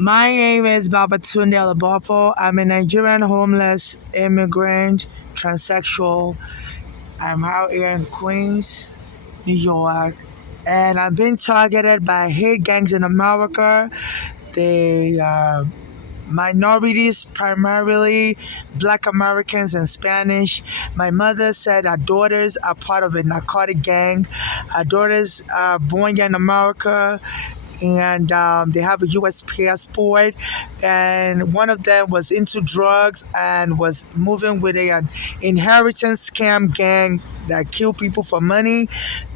My name is Babatunde Alabafo. I'm a Nigerian homeless immigrant, transsexual. I'm out here in Queens, New York, and I've been targeted by hate gangs in America. They minorities, primarily Black Americans and Spanish. My mother said our daughters are part of a narcotic gang. Our daughters are born here in America, and they have a U.S. passport. And one of them was into drugs and was moving with an inheritance scam gang that kill people for money.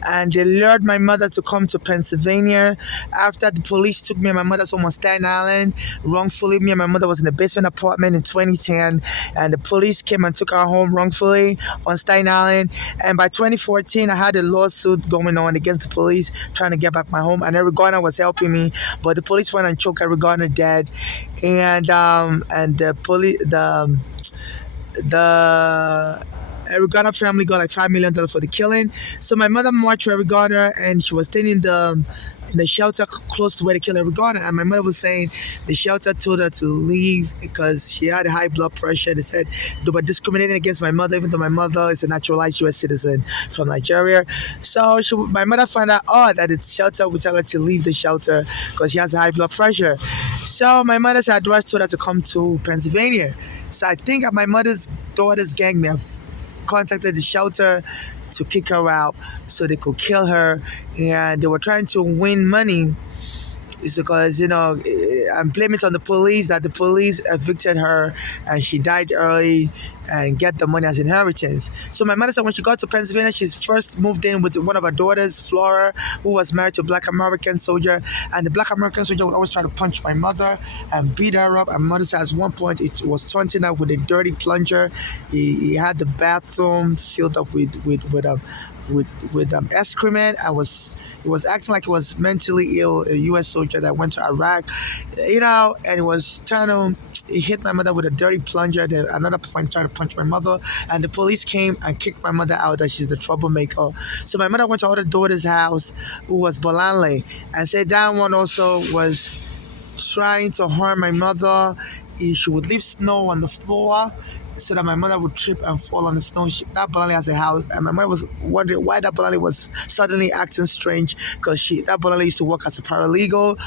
And they lured my mother to come to Pennsylvania. After the police took me and my mother's home on Staten Island, wrongfully, me and my mother was in a basement apartment in 2010, and the police came and took our home wrongfully on Staten Island. And by 2014, I had a lawsuit going on against the police trying to get back my home, and Eric Garner was helping me, but the police went and choked Eric Garner dead. And the police the Eric Garner family got like $5 million for the killing. So my mother marched for Eric Garner, and she was staying in the shelter close to where they killed Eric Garner. And my mother was saying the shelter told her to leave because she had high blood pressure. They said they were discriminating against my mother, even though my mother is a naturalized U.S. citizen from Nigeria. So my mother found out that the shelter would tell her to leave the shelter because she has high blood pressure. So my mother's address told her to come to Pennsylvania. So I think my mother's daughter's gang may have contacted the shelter to kick her out so they could kill her, and they were trying to win money. It's because I'm blaming it on the police that the police evicted her and she died early and get the money as inheritance. So my mother said when she got to Pennsylvania, she first moved in with one of her daughters, Flora, who was married to a Black American soldier, and the Black American soldier would always try to punch my mother and beat her up. And mother said at one point it was taunting her with a dirty plunger. He had the bathroom filled up with excrement. He was acting like he was mentally ill, a U.S. soldier that went to Iraq, and he was trying to he hit my mother with a dirty plunger. Then another point tried to punch my mother, and the police came and kicked my mother out that she's the troublemaker. So my mother went to her other daughter's house, who was Bolanle, and said that one also was trying to harm my mother. She would leave snow on the floor so that my mother would trip and fall on the snow. That Bolani has a house, and my mother was wondering why that Bolani was suddenly acting strange because that Bolani used to work as a paralegal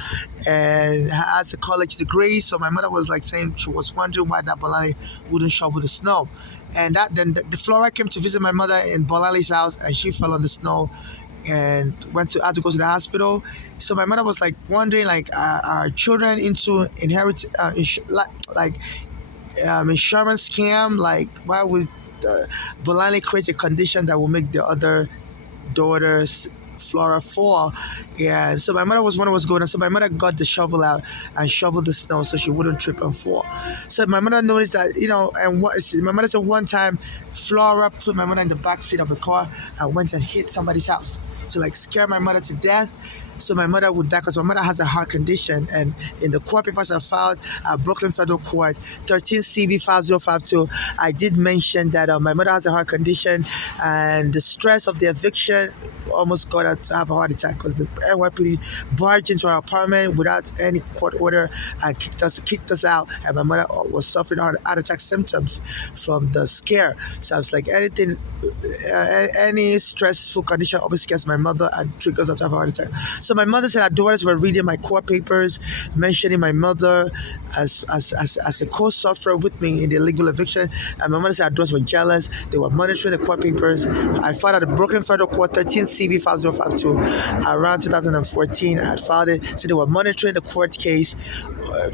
and has a college degree. So my mother was like saying she was wondering why that Bolani wouldn't shovel the snow. And then the Flora came to visit my mother in Bolani's house, and she fell on the snow and had to go to the hospital. So my mother was like wondering, like, are children into insurance scam? Like, why would Bolani create a condition that will make the other daughters Flora fall? Yeah, so my mother was wondering what's going on. So my mother got the shovel out and shoveled the snow so she wouldn't trip and fall. So my mother noticed that, my mother said one time Flora put my mother in the back seat of a car and went and hit somebody's house to like scare my mother to death. So my mother would die because my mother has a heart condition. And in the court papers I filed at Brooklyn Federal Court, 13 CV 5052, I did mention that my mother has a heart condition, and the stress of the eviction almost got her to have a heart attack because the NYPD barged into our apartment without any court order and kicked us out. And my mother was suffering heart attack symptoms from the scare. So I was like, any stressful condition always scares my mother and triggers her to have a heart attack. So my mother said her daughters were reading my court papers, mentioning my mother as a co-sufferer with me in the illegal eviction. And my mother said her daughters were jealous. They were monitoring the court papers. I filed at the Brooklyn Federal Court, 13 CV 5052, around 2014. I had filed it. So they were monitoring the court case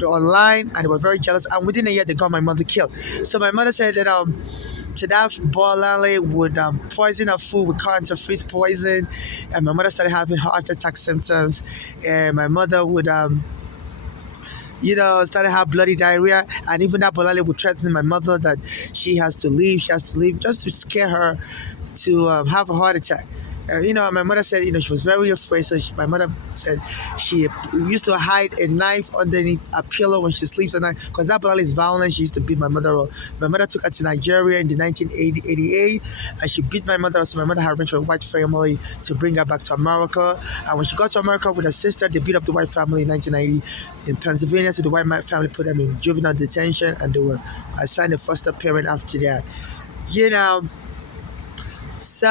online, and they were very jealous. And within a year, they got my mother killed. So my mother said that that Bolani would poison her food with freeze poison, and my mother started having heart attack symptoms, and my mother would started have bloody diarrhea, and even that Bolani would threaten my mother that she has to leave just to scare her to have a heart attack. My mother said, she was very afraid. So my mother said she used to hide a knife underneath a pillow when she sleeps at night because that blood is violent. She used to beat my mother up. My mother took her to Nigeria in the 1988 and she beat my mother up. So my mother had arranged for a white family to bring her back to America. And when she got to America with her sister, they beat up the white family in 1990 in Pennsylvania. So the white family put them in juvenile detention and they were assigned a foster parent after that. You know, when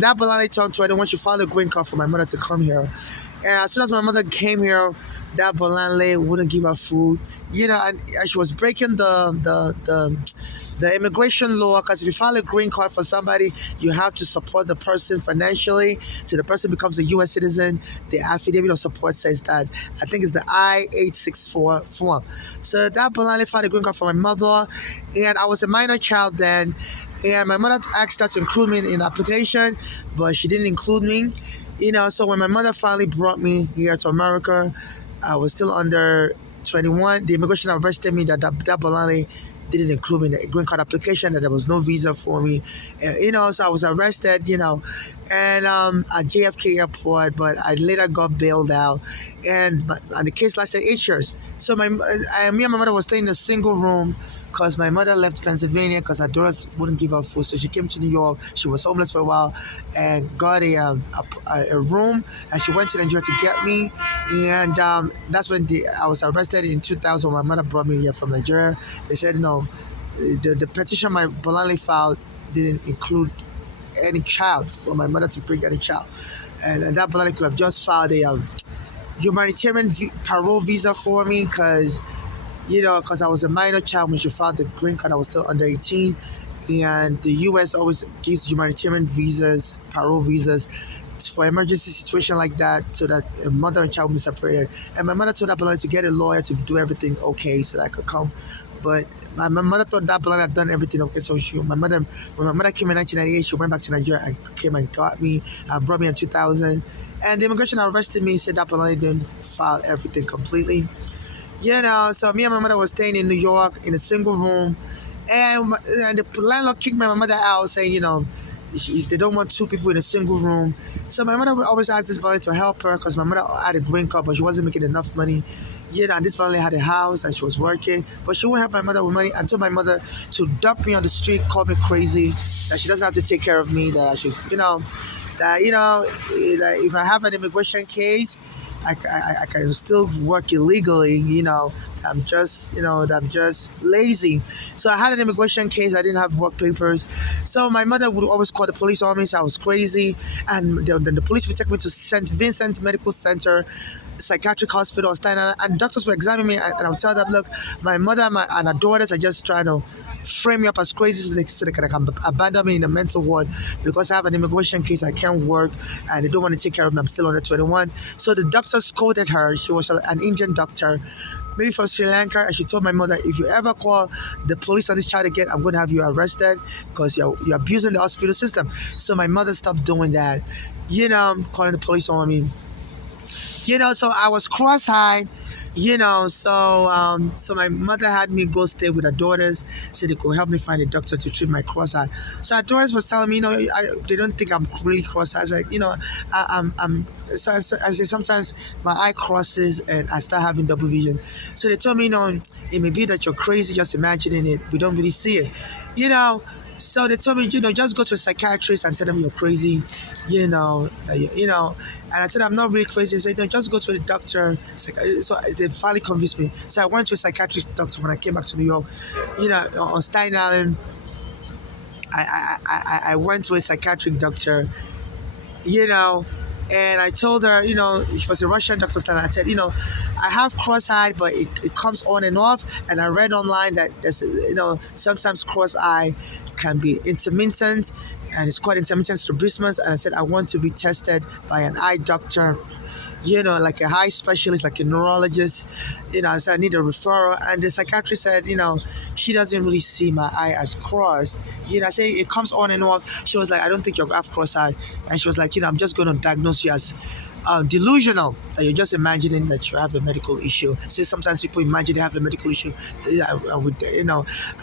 that Bolani turned 21, she filed a green card for my mother to come here. And as soon as my mother came here, that Bolani wouldn't give her food. And she was breaking the immigration law because if you file a green card for somebody, you have to support the person financially till the person becomes a U.S. citizen. The affidavit of support says that. I think it's the I-864 form. So that Bolani filed a green card for my mother, and I was a minor child then. And my mother asked her to include me in the application, but she didn't include me. So when my mother finally brought me here to America, I was still under 21. The immigration arrested me that Bolani didn't include me in the green card application, that there was no visa for me. So I was arrested, and at JFK Airport, but I later got bailed out. And the case lasted 8 years. So me and my mother was staying in a single room because my mother left Pennsylvania because her daughters wouldn't give her food. So she came to New York. She was homeless for a while and got a room. And she went to Nigeria to get me. And that's when I was arrested in 2000. My mother brought me here from Nigeria. They said, no, the petition my Bolani filed didn't include any child for my mother to bring any child. And that Bolani could have just filed a humanitarian parole visa for me because I was a minor child when she filed the green card. I was still under 18, and the U.S. always gives humanitarian visas, parole visas, for emergency situation like that, so that a mother and child will be separated. And my mother told that Bolani to get a lawyer to do everything okay so that I could come. But my mother thought that Bolani had done everything okay. So when my mother came in 1998, she went back to Nigeria and came and got me and brought me in 2000. And the immigration arrested me, said that Bolani didn't file everything completely. So me and my mother was staying in New York in a single room, and the landlord kicked my mother out, saying, they don't want two people in a single room. So my mother would always ask this Bolani to help her because my mother had a green card, but she wasn't making enough money. And this Bolani had a house and she was working, but she wouldn't help my mother with money and told my mother to dump me on the street, call me crazy, that she doesn't have to take care of me, that I should, that if I have an immigration case, I can still work illegally. I'm just lazy. So I had an immigration case. I didn't have work papers. So my mother would always call the police on me. So I was crazy, and then the police would take me to St. Vincent Medical Center, psychiatric hospital on Staten Island, and doctors would examine me, and I would tell them, look, my mother and her daughters are just trying to frame me up as crazy so they can abandon me in a mental ward because I have an immigration case, I can't work, and they don't want to take care of me. I'm still under 21. So the doctor scolded her. She was an Indian doctor, maybe from Sri Lanka, and she told my mother, if you ever call the police on this child again, I'm going to have you arrested because you're abusing the hospital system. So my mother stopped doing that, calling the police on me. So I was cross-eyed, so my mother had me go stay with her daughters so they could help me find a doctor to treat my cross-eye. So her daughters was telling me, they don't think I'm really cross-eyed. Like, I'm so I say sometimes my eye crosses and I start having double vision. So they told me, it may be that you're crazy just imagining it. We don't really see it, So they told me, just go to a psychiatrist and tell them you're crazy, And I told them I'm not really crazy. They said, no, just go to the doctor. So they finally convinced me. So I went to a psychiatrist doctor when I came back to New York, on Staten Island. I went to a psychiatric doctor, and I told her, she was a Russian doctor, and I said, I have cross-eye, but it comes on and off. And I read online that there's, sometimes cross-eye can be intermittent, and it's called intermittent strabismus. And I said, I want to be tested by an eye doctor, like a eye specialist, like a neurologist. I said, I need a referral. And the psychiatrist said, she doesn't really see my eye as crossed. I say it comes on and off. She was like, I don't think you have cross-eye. And she was like, I'm just going to diagnose you as delusional. That you're just imagining that you have a medical issue. So sometimes people imagine they have a medical issue. I would,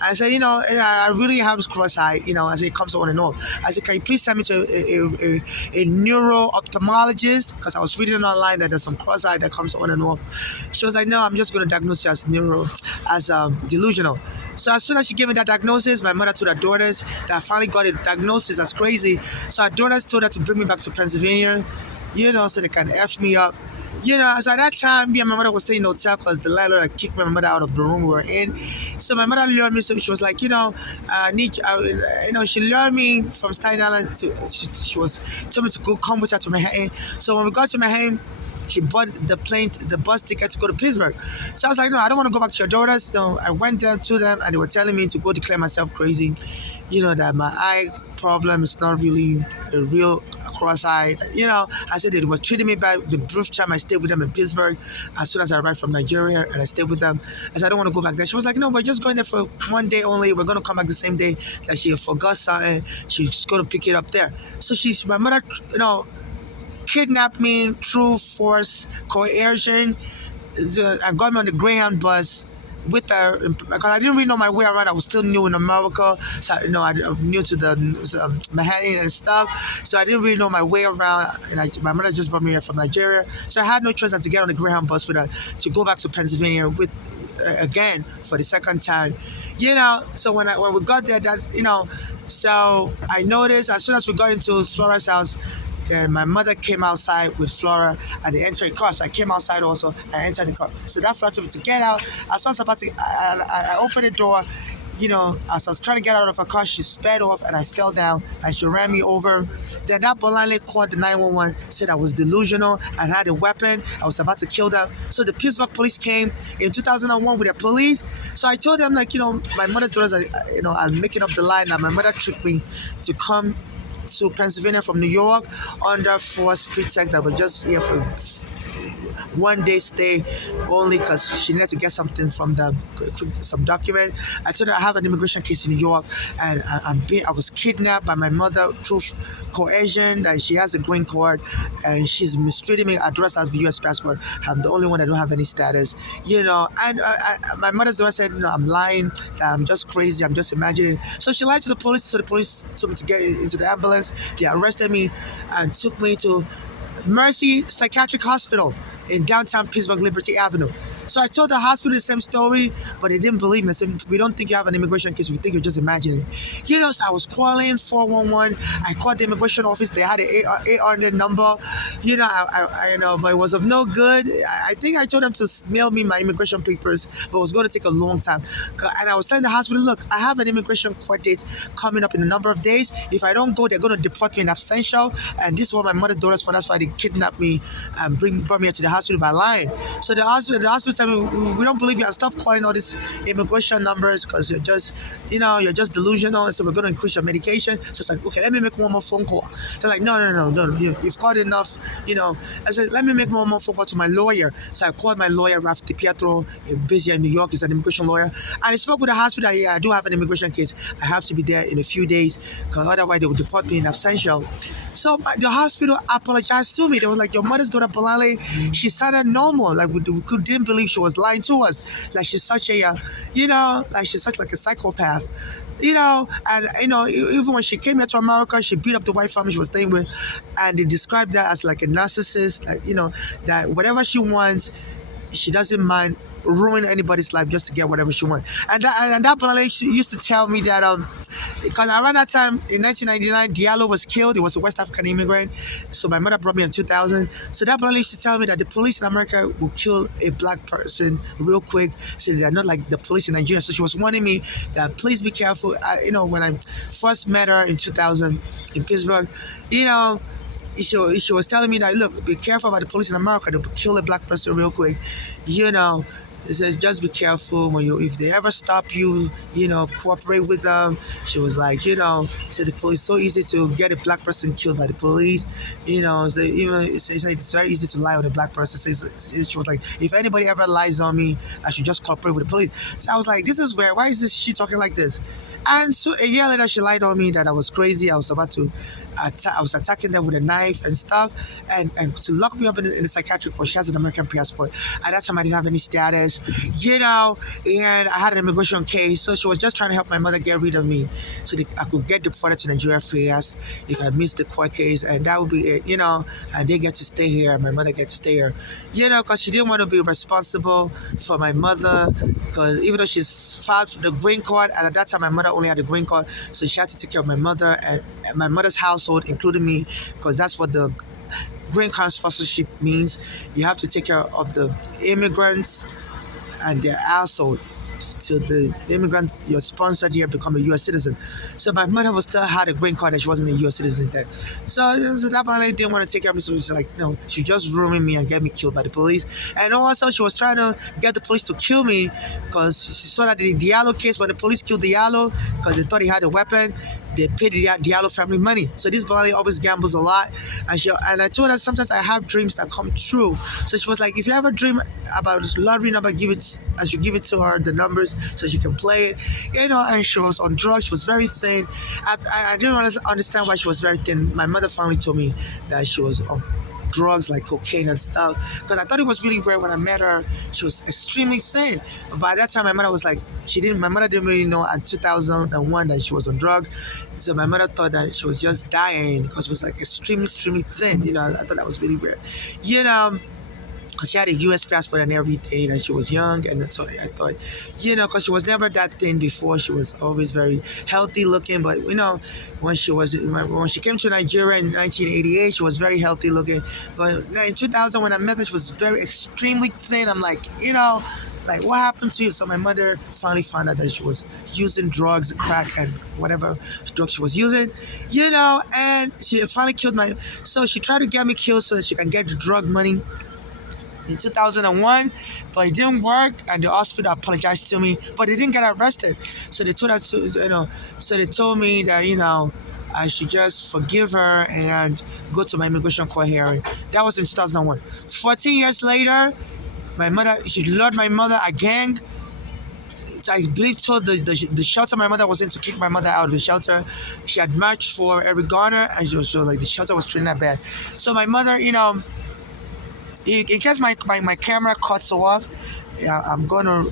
I said, I really have cross-eye. I said, it comes on and on. I said, can you please send me to a neuro ophthalmologist? Because I was reading online that there's some cross-eye that comes on and off. She was like, no, I'm just going to diagnose you as delusional. So as soon as she gave me that diagnosis, my mother told her daughters that I finally got a diagnosis. That's crazy. So her daughters told her to bring me back to Pennsylvania, so they can F me up. So at that time, me and my mother was staying in the hotel because the landlord had kicked my mother out of the room we were in. So my mother lured me. So she was like, she lured me from Staten Island she was told me to go come with her to Manhattan. So when we got to Manhattan, she bought the bus ticket to go to Pittsburgh. So I was like, no, I don't want to go back to your daughters. No, I went there to them and they were telling me to go declare myself crazy. That my eye problem is not really a real cross-eye. I said they were treating me bad the brief time I stayed with them in Pittsburgh. As soon as I arrived from Nigeria and I stayed with them, I said, I don't want to go back there. She was like, no, we're just going there for one day only. We're going to come back the same day that she forgot something. She's going to pick it up there. So my mother, kidnapped me through force, coercion. I got me on the Greyhound bus with her because I didn't really know my way around. I was still new in America, so I'm new to the Manhattan and stuff. So I didn't really know my way around. And my mother just brought me here from Nigeria, so I had no choice than to get on the Greyhound bus with her to go back to Pennsylvania with again for the second time. So when we got there, so I noticed as soon as we got into Flora's house. Then my mother came outside with Flora and they entered the car. So I came outside also and entered the car. So that Flora told me to get out. As I was about to, I opened the door. As I was trying to get out of her car, she sped off and I fell down and she ran me over. Then that Bolale called the 911, said I was delusional and had a weapon. I was about to kill them. So the Pittsburgh police came in 2001 with their police. So I told them, my mother's daughters are making up the lie. Now my mother tricked me to come to Pennsylvania from New York under false pretext that we're just here for one day stay only because she needed to get something from some document. I told her I have an immigration case in New York and I was kidnapped by my mother through coercion, that she has a green card and she's mistreating me, addressed as the U.S. passport. I'm the only one that don't have any status, and my mother's daughter said, I'm lying, that I'm just crazy, I'm just imagining. So she lied to the police, so the police told me to get into the ambulance. They arrested me and took me to Mercy Psychiatric Hospital in downtown Pittsburgh, Liberty Avenue. So I told the hospital the same story, but they didn't believe me. I said, we don't think you have an immigration case. We think you're just imagining. So I was calling 411. I called the immigration office. They had an 800 number. But it was of no good. I think I told them to mail me my immigration papers, but it was going to take a long time. And I was telling the hospital, look, I have an immigration court date coming up in a number of days. If I don't go, they're going to deport me in absentia. And this is what my mother's daughters for. That's why they kidnapped me and brought me to the hospital by lying. So the hospital said, we don't believe you, and stop calling all these immigration numbers because you're just delusional. So we're going to increase your medication. So it's like, okay, let me make one more phone call. They're like, no, you've called enough. I said, let me make one more phone call to my lawyer. So I called my lawyer, Ralph DiPietro, based here in New York. He's an immigration lawyer, and he spoke with the hospital. Yeah, I do have an immigration case. I have to be there in a few days because otherwise they will deport me in absentia. So the hospital apologized to me. They were like, your mother's daughter Bolale, she sounded normal. Like we didn't believe she was lying to us. Like she's such a, she's such like a psychopath. And even when she came here to America, she beat up the white family she was staying with, and they described her as like a narcissist. Like that whatever she wants, she doesn't mind ruin anybody's life just to get whatever she wants. And that Bolale used to tell me that because around that time in 1999 Diallo was killed. He was a West African immigrant. So my mother brought me in 2000. So that Bolale used to tell me that the police in America will kill a black person real quick, so they're not like the police in Nigeria. So she was warning me that please be careful. When I first met her in 2000 in Pittsburgh, she was telling me that, look, be careful about the police in America. They'll kill a black person real quick. It says just be careful if they ever stop you, cooperate with them. She was like, said the police, so easy to get a black person killed by the police. It's very easy to lie on a black person. So she was like, if anybody ever lies on me, I should just cooperate with the police. So I was like, this is why is she talking like this? And so a year later, she lied on me that I was crazy. I was about to I was attacking them with a knife and stuff, and to lock me up in the psychiatric ward. She has an American passport. At that time, I didn't have any status, you know, and I had an immigration case. So she was just trying to help my mother get rid of me, so that I could get deported to Nigeria fast if I missed the court case, and that would be it, you know. And they get to stay here, my mother get to stay here, you know, because she didn't want to be responsible for my mother, because even though she's filed for the green card, and at that time my mother only had the green card, so she had to take care of my mother and my mother's household, including me, because that's what the green card sponsorship means. You have to take care of the immigrants and their household till the immigrant you're sponsored here become a U.S. citizen. So my mother was still had a green card and she wasn't a U.S. citizen then. So that family didn't want to take care of me. So she was like, no, she just ruined me and get me killed by the police. And also she was trying to get the police to kill me because she saw that the Diallo case when the police killed Diallo because they thought he had a weapon. They paid the Diallo family money. So this family always gambles a lot. And I told her sometimes I have dreams that come true. So she was like, if you ever dream about this lottery number, give it as you give it to her the numbers so she can play it. You know, and she was on drugs. She was very thin. I didn't understand why she was very thin. My mother finally told me that she was on drugs like cocaine and stuff because I thought it was really rare when I met her. She was extremely thin. By that time my mother was like my mother didn't really know at 2001 that she was on drugs. So my mother thought that she was just dying because she was like extremely thin. You know, I thought that was really weird. You know, because she had a U.S. passport and everything, and she was young, and so I thought, you know, because she was never that thin before, she was always very healthy looking. But you know, when she came to Nigeria in 1988, she was very healthy looking. But in 2000, when I met her, she was very extremely thin. I'm like, you know, like what happened to you? So my mother finally found out that she was using drugs, crack, and whatever drugs she was using, you know, and she finally killed my. So she tried to get me killed so that she can get the drug money in 2001, but it didn't work, and the hospital apologized to me, but they didn't get arrested. So they told her to, you know, so they told me that, you know, I should just forgive her and go to my immigration court hearing. That was in 2001. 14 years later, she lured my mother again. I believe told the shelter my mother was in to kick my mother out of the shelter. She had marched for Eric Garner, and she was like the shelter was treating her bad. So my mother, you know, in case my camera cuts off, yeah, I'm gonna